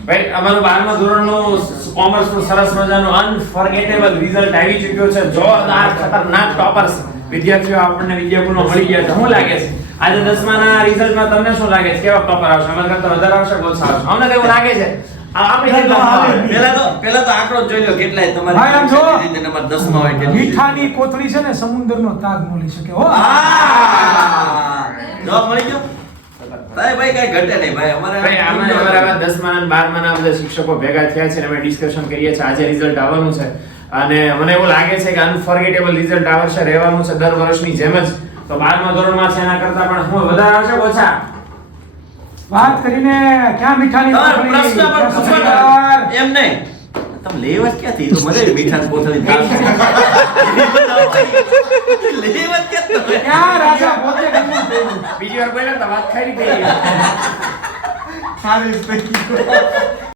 ભાઈ અમારું 12મા ધોરણનું કોમર્સનું સરસ મજાનું અનફોરગેટેબલ રિઝલ્ટ આવી ચૂક્યો છે. જોરદાર ખતરનાક ટોપર્સ વિદ્યાર્થીઓ આપણને વિદ્યાપુરમાં મળી ગયા છે. શું લાગે છે આજે 10માના રિઝલ્ટમાં તમને શું લાગે છે? કેવા ટોપર આવશે? અમારા કરતા વધારે આવશે કે ઓછા આવશે? અમને તો એવું લાગે છે પેલા તો આંકડો જોઈ લો કેટલાય તમારી નંબર 10 માં હોય કે મીઠાની કોથળી છે ને સમુદ્રનો તાગ મળી શકે હો. જવાબ મળી ગયો ભાઈ કઈ ઘટે નહીં ભાઈ ભાઈ અમારા 10મા અને 12માના બધા શિક્ષકો ભેગા થયા છે અને અમે ડિસ્કશન કરીએ છીએ. આજે રિઝલ્ટ આવવાનું છે અને મને એવું લાગે છે કે અનફોરગેટેબલ રિઝલ્ટ આ વર્ષે રહેવાનું છે દર વર્ષની જેમ જ. તો 12મા ધોરણમાં છે એના કરતા પણ હું વધારે આવશે કે ઓછા? વાત કરીને ક્યાં મીઠાની પ્રશ્ન પર પૂછો એમ નહીં તમે લેવત ક્યાંથી તો મને મીઠાની કોથળી લેવત ક્યાંથી ક્યાં રાજા પોતે ગમું થયું. બીજી વાર બોલ્યા તો વાત ખરી થઈ ગઈ. સારી